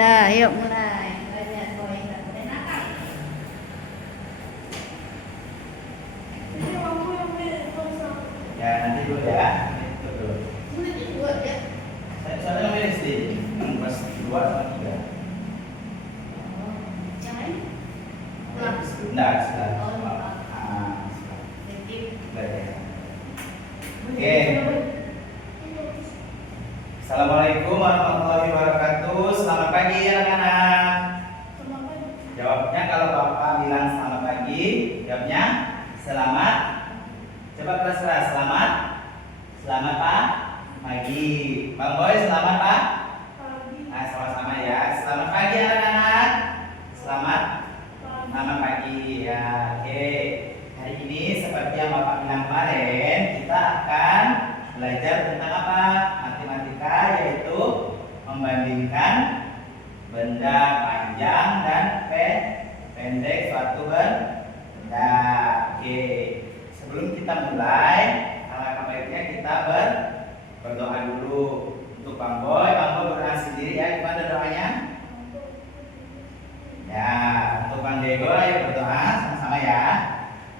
Dah, yuk mulai. Belajar boy, nggak boleh nakal. Ya nanti dulu ya. Itu dulu. Mulai buat ya. Saya ngambil SD kelas 2 sama 3. Yang lain? Pulang. Enggak, sudah. Oh, pulang. Sudah. Jadi, Belajar. Oke. Assalamualaikum warahmatullahi wabarakatuh. Selamat pagi anak-anak. Jawabnya kalau Bapak bilang selamat pagi, jawabnya selamat. Coba keras-keras, selamat. Selamat Pak. Pagi. Bang Boy, selamat Pak. Nah, sama-sama ya. Selamat pagi anak-anak. Selamat pagi ya. Oke. Hari ini seperti yang Bapak bilang kemarin, kita akan belajar tentang apa? Matematika, yaitu membandingkan benda panjang dan pendek suatu benda. Oke. Sebelum kita mulai, alangkah baiknya kita berdoa dulu. Untuk Bang Boy berdoa sendiri ya. Gimana doanya? Ya, untuk Bang Diego ayo berdoa sama-sama ya.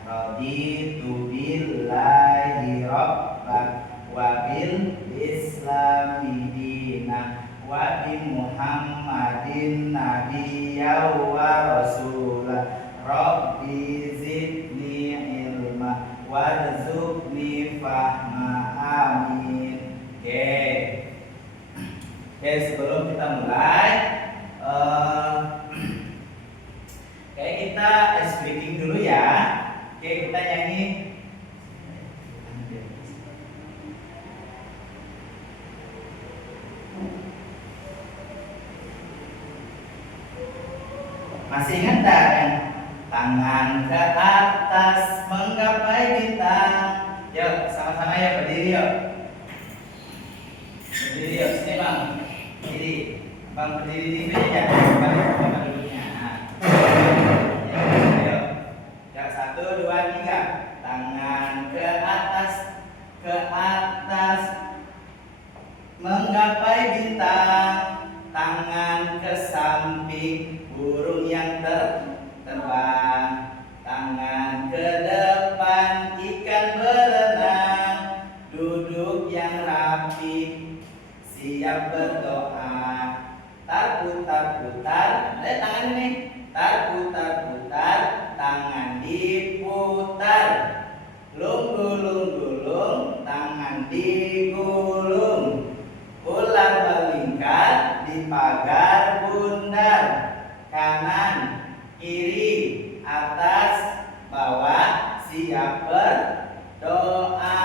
Raditu billahi rabban wa bil islami dina wa bi Muhammadin nabiyya wa rasulah. Rabbi zidni ilma warzuqni fahma. Amin. Oke, sebelum kita mulai kita ice breaking dulu ya. Oke, kita nyanyi. Masih ingat tak yang tangan ke atas menggapai bintang? Yuk, sama-sama ya, berdiri yuk. Berdiri yuk, sini Bang. Berdiri. Bang berdiri di sini ya. Balik dulunya. Yuk. Ya, 1, 2, 3. Tangan ke atas menggapai bintang. Tangan ke samping, burung yang terbang. Tangan ke depan, ikan berenang. Duduk yang rapi, siap berdoa. Tar putar, lihat tangan ini. Tar putar, tangan diputar. Lung, tangan digulung. Ular melingkar di pagar bundar. Kanan, kiri, atas, bawah, siap berdoa.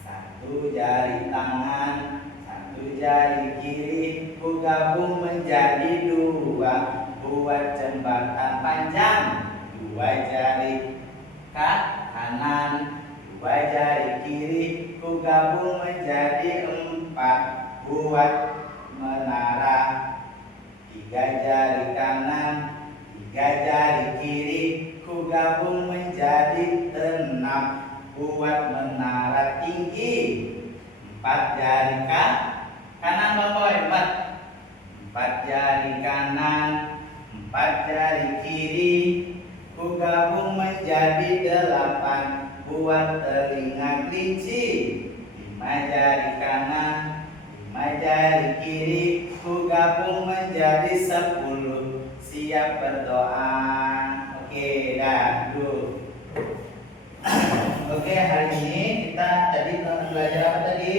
Satu jari tangan, satu jari kiri, ku gabung menjadi 2, buat jembatan panjang. 2 jari kanan, 2 jari kiri, ku gabung menjadi 4, buat menara. 3 jari kanan, 3 jari kiri, ku gabung menjadi 6, buat menara tinggi. 4 jari kanan Bang Boy, 4 jari kanan, 4 jari kiri, ku gabung menjadi 8, buat telinga kelinci. 5 jari kanan, 5 jari kiri, ku gabung menjadi 10, siap berdoa. Oke, dah dulu. Oke, hari ini kita tadi belajar apa tadi?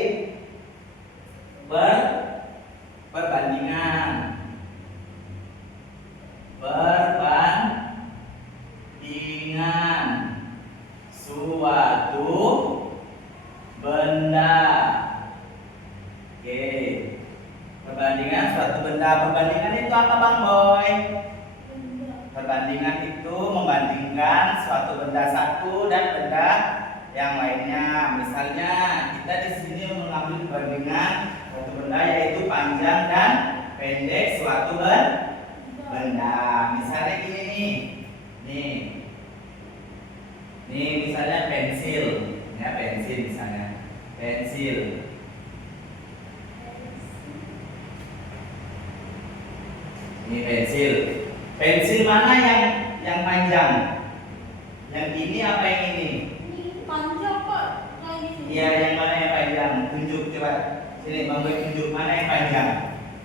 Perbandingan. Perbandingan suatu benda. Oke. Perbandingan suatu benda. Perbandingan itu apa Bang Boy? Perbandingan itu membandingkan suatu benda satu dan benda yang lainnya. Misalnya kita di sini mengambil perbandingan suatu benda yaitu panjang dan pendek suatu benda. Misalnya gini nih. Nih misalnya pensil. Ya, pensil misalnya. Pensil. Ini pensil. Pensil mana yang panjang? Yang ini apa yang ini? Ini panjang Pak. Kayak gini. Iya, yang mana yang panjang? Tunjuk coba. Sini Bang Boy tunjuk mana yang panjang.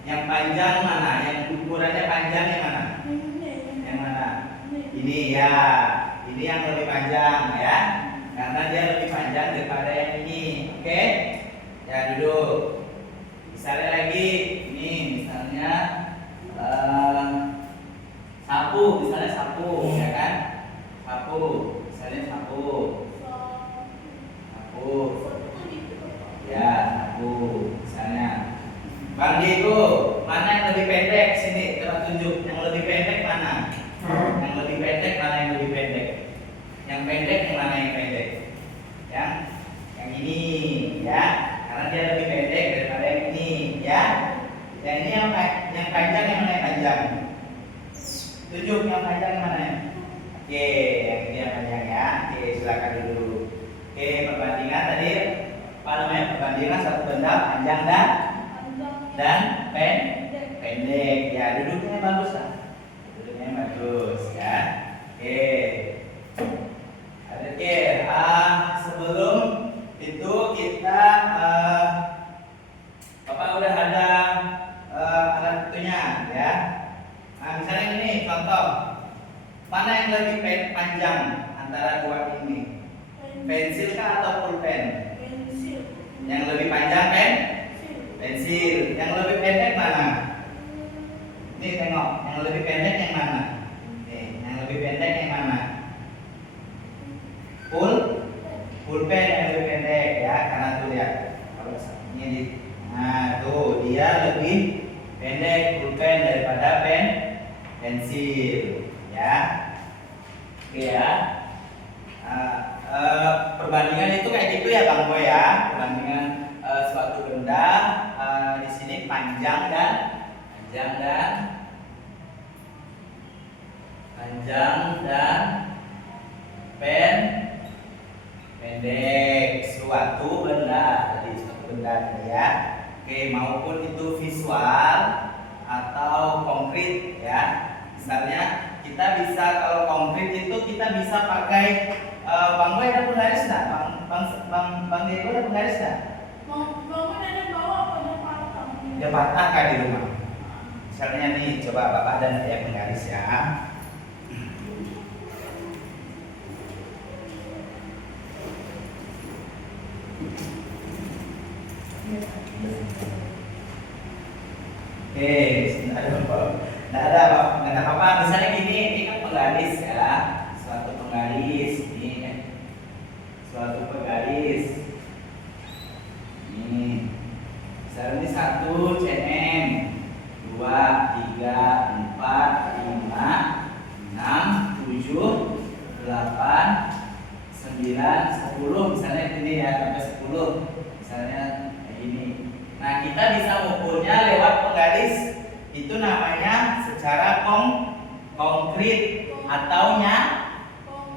Yang panjang mana? Yang ukurannya panjang yang mana? Yang mana? Ini ya. Ini yang lebih panjang ya. Karena dia lebih panjang daripada yang ini. Oke? Ya, duduk. Misalnya lagi, ini misalnya sapu, misalnya sapu, ya kan? Sapu, misalnya sapu. Sapu. Ya, sapu. Misalnya. Bang Diego, mana yang lebih pendek? Sini, coba tunjuk. Yang lebih pendek mana? Yang lebih pendek mana yang lebih pendek? Yang pendek yang mana yang pendek? Yang ini, ya. Karena dia lebih pendek daripada yang ini, ya. Yang ini yang panjang yang mana yang panjang? Tunjuk yang panjang yang mana? Oke, yang ini yang panjang ya. Oke, silakan dulu. Oke, perbandingan tadi apa namanya? Perbandingan satu benda panjang dan pendek. Ya, duduknya bagus lah. Duduknya bagus ya. Oke. Oke, sebelum itu kita Bapak udah ada alat buktinya ya. Nah, misalnya ini contoh. Mana yang lebih panjang antara dua ini? Pensil kah atau pulpen? Pensil. Yang lebih panjang pensil. Yang lebih pendek mana? Nih tengok, yang lebih pendek yang mana? Nih, yang lebih pendek yang mana? Pulpen yang lebih pendek ya, karena tuh lihat. Kalau ini nah, tuh dia lebih pendek pulpen daripada pensil ya. Oke ya. Perbandingan itu kayak gitu ya Bang Boy ya. Perbandingan suatu benda di sini panjang dan pendek suatu benda tadi ya. Oke, maupun itu visual atau konkret ya. Misalnya kita bisa kalau konkret itu kita bisa pakai Bang Boy ada penggaris nggak? Bang Diego ada penggaris nggak? Bang ada bawa apa dia patah? Dia patah kan di rumah. Misalnya nih, coba Bapak dan saya penggaris ya. Oke, nggak ada apa-apa. Misalnya gini, ini kan penggaris ya, suatu penggaris ini, suatu penggaris. Ini, misalnya ini 1 cm, 2, 3, 4, 5, 6, 7, 8, 9, 10. Misalnya ini ya sampai 10. Misalnya kayak gini. Nah, kita bisa mengukurnya lewat penggaris. Itu namanya secara konkret atau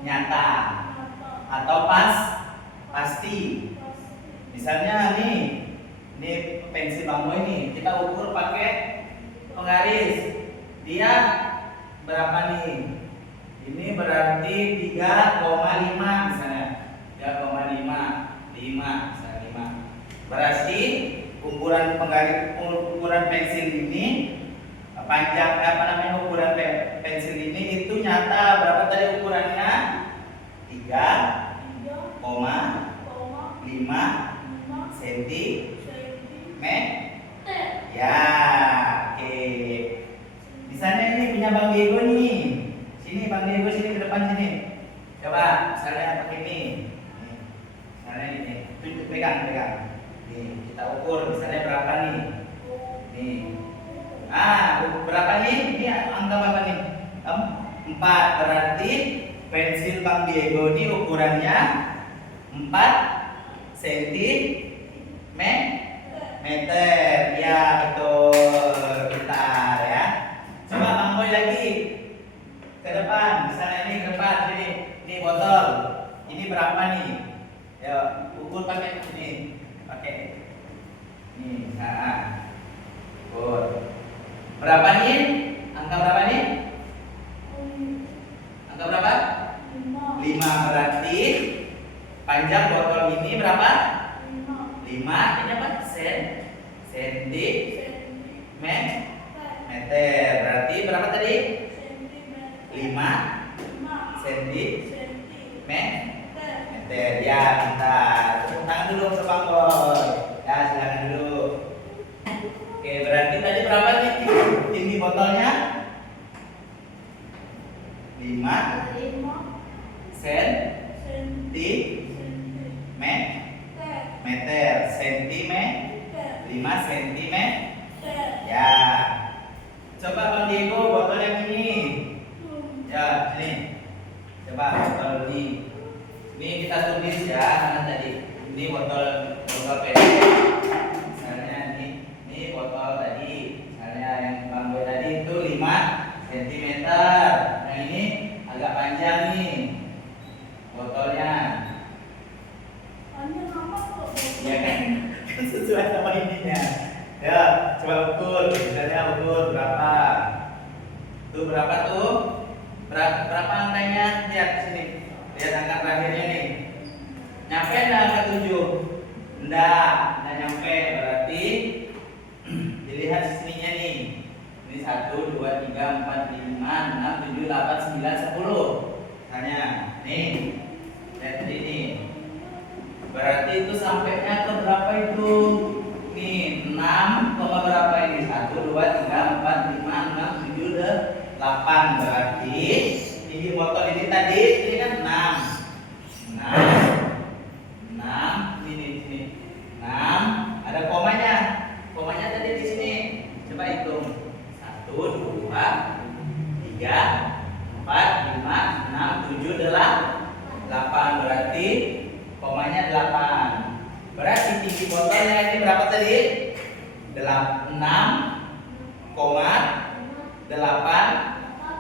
nyata atau pasti. Misalnya ini pensil Bang Boy ini kita ukur pakai penggaris. Dia berapa nih? Ini berarti 3,5 misalnya. 3,5 misalnya 5. Berarti ukuran pensil ini panjang ukuran pensil ini itu nyata berapa tadi ukurannya? 3,5 cm. Ya, oke. Misalnya ini punya Bang Diego nih. Sini Bang Diego, sini ke depan sini. Coba misalnya pakai ini. Misalnya ini, tunjuk pegang. Nih, kita ukur misalnya berapa nih? Nih. Berapa nih? Ini angka berapa nih? 4. Berarti pensil Bang Diego ini ukurannya 4 cm. Ya, betul. Bentar ya. Coba Bang Boy lagi ke depan. Misalnya ini ke depan sini. Ini botol. Ini berapa nih? Ya, ukur pakai ini. Pakai. Nih, ukur. Berapa nih? Angka berapa nih? Angka berapa? 5. Berarti panjang botol ini berapa? 5. Ini apa? Sentimeter. Berarti berapa tadi? 5 sentimeter. Ya, pintar. Tepuk tangan dulu untuk Bang Boy. Ya, silakan dulu. Oke, berarti tadi berapa nih tinggi botolnya? 5 sentimeter. Sentimeter. 5 sentimeter. Ya. Coba Bang Diego botol yang ini. Ya, ini. Coba botol ini. Ini kita tulis ya, mana tadi? Ini botol PET. Misalnya ini botol tadi. Misalnya yang Bang Boy tadi itu 5 cm. Yang ini agak panjang nih botolnya. Ya kan? Kan sesuai sama ininya. Ya, coba ukur. Misalnya ukur berapa? Tuh berapa tuh? Berapa angkanya? Lihat sini. Lihat angka terakhirnya nih. Nyampe enggak angka 7? Enggak nyampe. Berarti dilihat sininya nih. Ini 1 2 3 4 5 6 7 8 9 10. Misalnya nih. Lihat ini. Berarti itu sampainya ke berapa itu? Nih 6, berapa ini? 1 2 3 4 5 6 7 8. Berarti tinggi botol ini tadi ini kan 6. Ini 6. Ada komanya. Komanya tadi di sini. Coba hitung. 1 2 3 4 5 6 7 8. Berarti komanya 8. Berarti tinggi botolnya ini berapa tadi? 6,8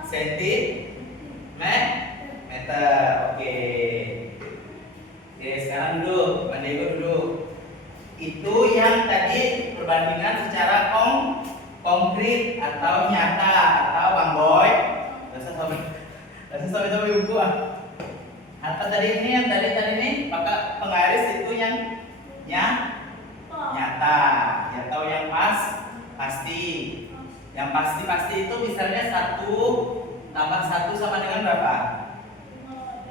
cm. Oke. Oke, sekarang dulu, Bang Diego dulu. Itu yang tadi perbandingan secara konkret atau nyata atau Bang Boy. Rasa sampai buku ah. Apa tadi ini yang tadi nih pakai penggaris itu yang nyata atau yang pasti. Yang pasti itu misalnya 1 tambah 1 sama dengan berapa?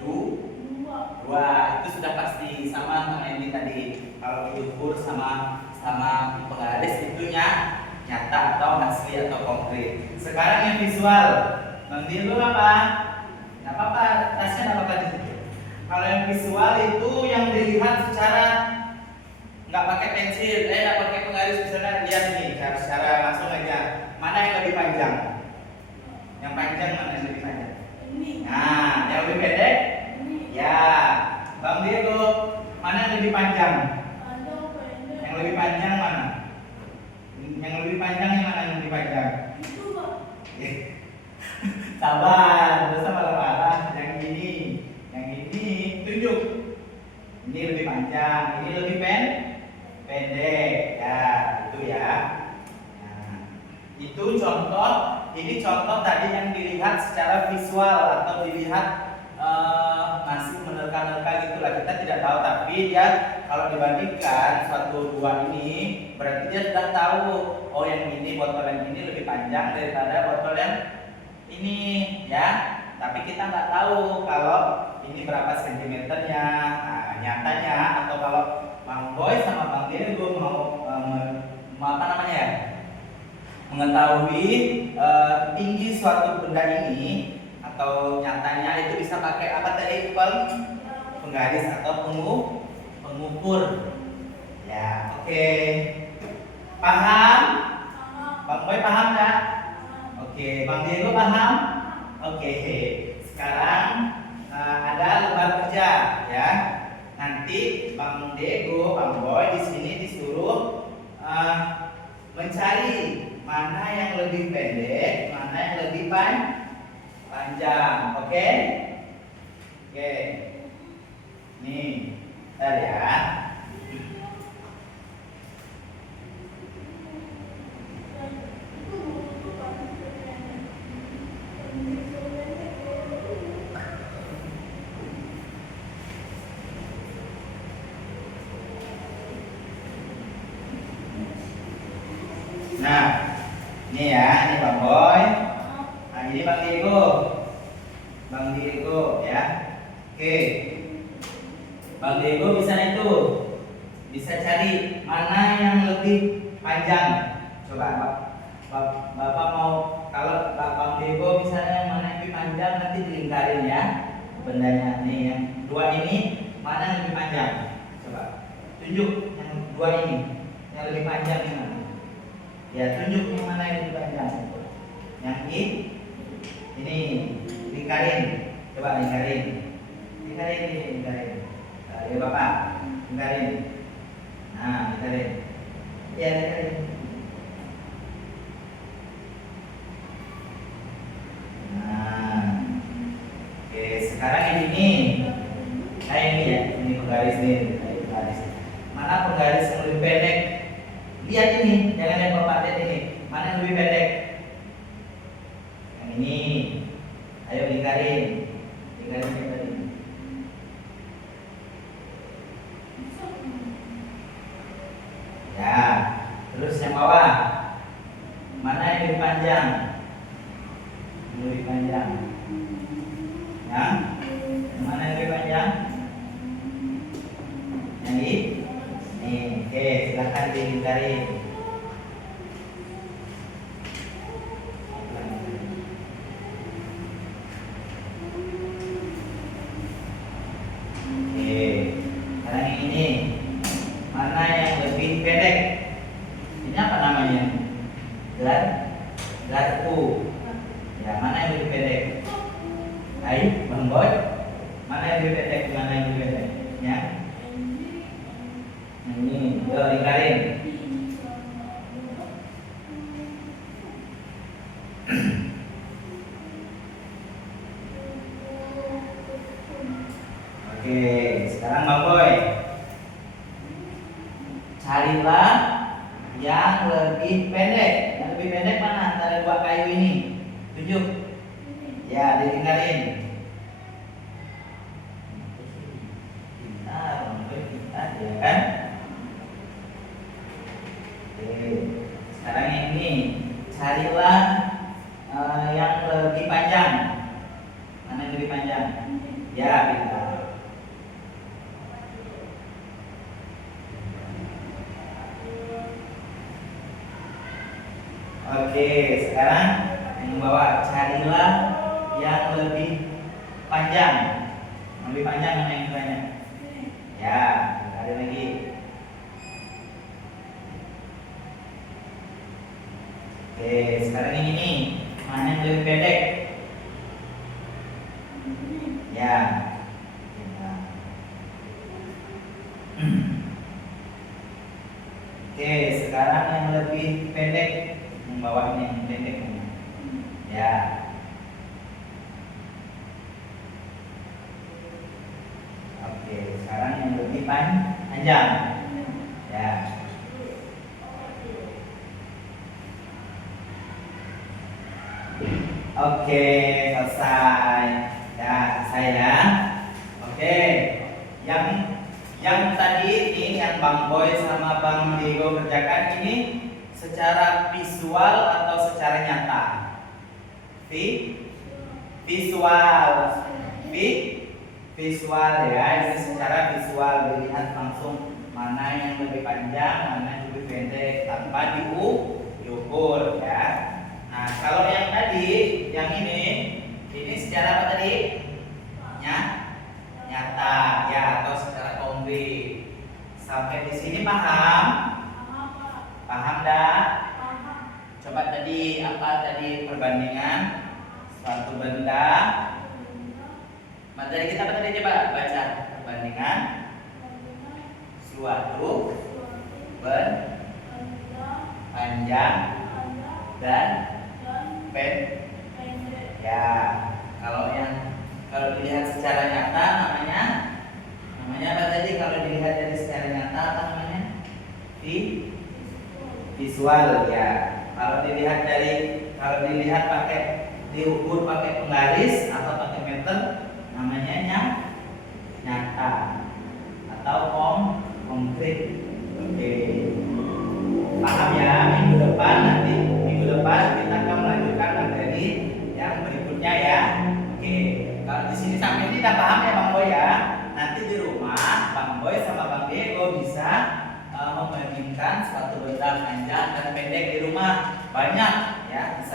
2. Itu sudah pasti sama ini tadi. Kalau diukur sama penggaris itu nyata atau asli atau konkret. Sekarang yang visual. Bang Diego apa? Enggak apa-apa, tasnya enggak apa-apa di situ. Kalau yang visual itu yang dilihat secara nggak pakai pensil, nggak pakai penggaris, misalnya lihat nih secara langsung aja. Mana yang lebih panjang? Yang panjang mana yang lebih panjang? Nah, yang lebih pendek? Ya, Bang Diego, mana yang lebih panjang? Yang lebih panjang mana? Yang lebih panjang yang mana yang lebih panjang? Sabar, terus marah-marah. Yang ini tunjuk. Ini lebih panjang, ini lebih pendek. Ya, itu ya. Nah, itu contoh. Ini contoh tadi yang dilihat secara visual atau dilihat masih menerka-nerka gitulah. Kita tidak tahu, tapi dia kalau dibandingkan suatu dua ini berarti dia sudah tahu. Oh, yang ini botol yang ini lebih panjang daripada botol yang ini, ya. Tapi kita nggak tahu kalau ini berapa sentimeternya. Nah, nyatanya atau kalau Bang Boy sama Bang Diego mau apa namanya ya, mengetahui tinggi suatu benda ini atau nyatanya itu bisa pakai apa tadi, penggaris atau pengukur. Ya, oke. Paham? Bang Boy paham nggak? Oke, Bang Diego paham? Oke. Sekarang ada lembar kerja ya. Nanti Bang Diego, Bang Boy di sini disuruh mencari mana yang lebih pendek, mana yang lebih panjang. Oke? Oke. Nih, bentar ya. ya, ini Bang Boy. Nah, ini Bang Diego. Bang Diego ya. Oke. Bang Diego bisa cari mana yang lebih panjang. Coba Bapak mau, kalau Bang Diego misalnya mana yang lebih panjang, nanti dilingkarin ya bendanya. Nih yang dua ini mana yang lebih panjang? Coba tunjuk yang dua ini yang lebih panjang yang mana? Ya, tunjuk yang mana yang lebih panjang. Yang ini lingkarin. Coba lingkarin. Lingkarin. Ya Bapak, lingkarin. Nah, lingkarin. Ya, lingkarin. Nah, oke, sekarang ini. Nah, ini ya, ini penggaris nih, penggaris. Mana penggaris yang lebih pendek? Lihat ini, jangan yang Bapak lihat ini. Mana yang lebih pendek? Yang ini. Ayo lingkarin. Lingkarin yang tadi. Ya, terus yang bawah. Mana yang lebih panjang? Yang lebih panjang. Yang mana yang lebih panjang? Yang ini. Nih, oke, silahkan dilingkarin. Oke, sekarang yang ini. Mana yang lebih pendek? Ini apa namanya? Garpu. Ya, mana yang lebih pendek? Ayo, Bang Boy. Mana yang lebih pendek? Mana yang lebih pendek? Ya. Ini, lingkarin. Oke, sekarang Bang Boy. Carilah yang lebih pendek. Yang lebih pendek mana antara dua kayu ini? Tunjuk. Ya, dilingkarin. Pintar, Bang Boy, pintar ya kan? Oke, sekarang yang ini. Carilah yang lebih panjang. Mana yang lebih panjang? Ya, pintar. Oke, sekarang yang bawah, carilah yang lebih panjang. Yang lebih panjang mana yang banyak? Ya, ada lagi. Oke, sekarang yang ini, mana yang lebih pendek? Ya. Oke, sekarang yang lebih pendek. Yang bawah ini yang pendek. Ya. Oke, sekarang yang lebih panjang. Ya. Oke, selesai. Ya, selesai ya. Oke. Yang tadi ini yang Bang Boy sama Bang Diego kerjakan ini secara visual atau secara nyata? Visual ya, ini secara visual dilihat langsung mana yang lebih panjang, mana yang lebih pendek tanpa diukur ya. Nah, kalau yang tadi, yang ini secara apa tadi? Nyata ya, atau secara konkret. Sampai di sini paham? Paham dah? Coba tadi apa tadi perbandingan suatu benda. Materi kita apa tadi, coba baca perbandingan suatu panjang dan pendek. Ya, kalau dilihat secara nyata namanya apa tadi? Kalau dilihat dari secara nyata apa namanya? Visual ya. Kalau dilihat pakai diukur pakai penggaris atau pakai meter namanya nyata atau konkret. Oke. Paham ya? Minggu depan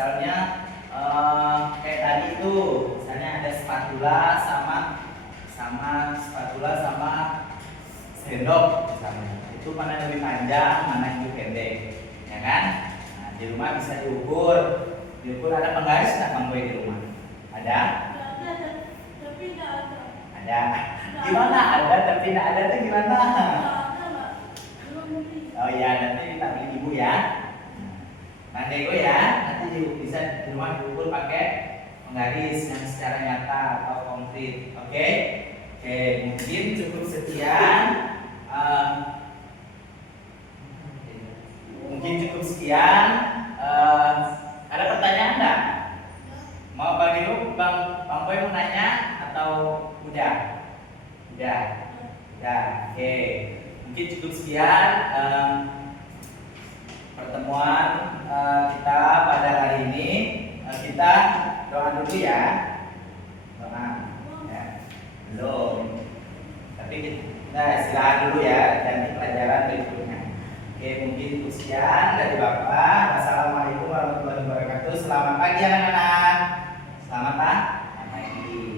misalnya kayak tadi itu, misalnya ada spatula sama sendok misalnya. Itu mana yang lebih panjang, mana yang lebih pendek, ya kan? Nah, di rumah bisa diukur. Diukur ada penggaris nggak Bang Boy di rumah? Ada? Nggak ada, tapi nggak ada. Ada. Gimana ada tapi tidak ada itu gimana? Nggak ada, Mbak. Belum beli. Oh iya, nanti kita beli ibu ya. Nah, Dego ya, nanti bisa di rumah diukur pakai penggaris yang secara nyata atau konkret. Oke? Oke, mungkin cukup sekian. Mungkin cukup sekian. Ada pertanyaan enggak? Mau Bang Dego, Bang Boy mau nanya atau udah? Udah. Udah. Oke. Mungkin cukup sekian pertemuan kita pada hari ini. Kita doa dulu ya. Doa. Ya. Belum. Tapi kita istirahat dulu ya, dan pelajaran berikutnya. Oke, mungkin itu sekian dari Bapak. Wassalamualaikum warahmatullahi wabarakatuh. Selamat pagi anak-anak. Selamat pagi.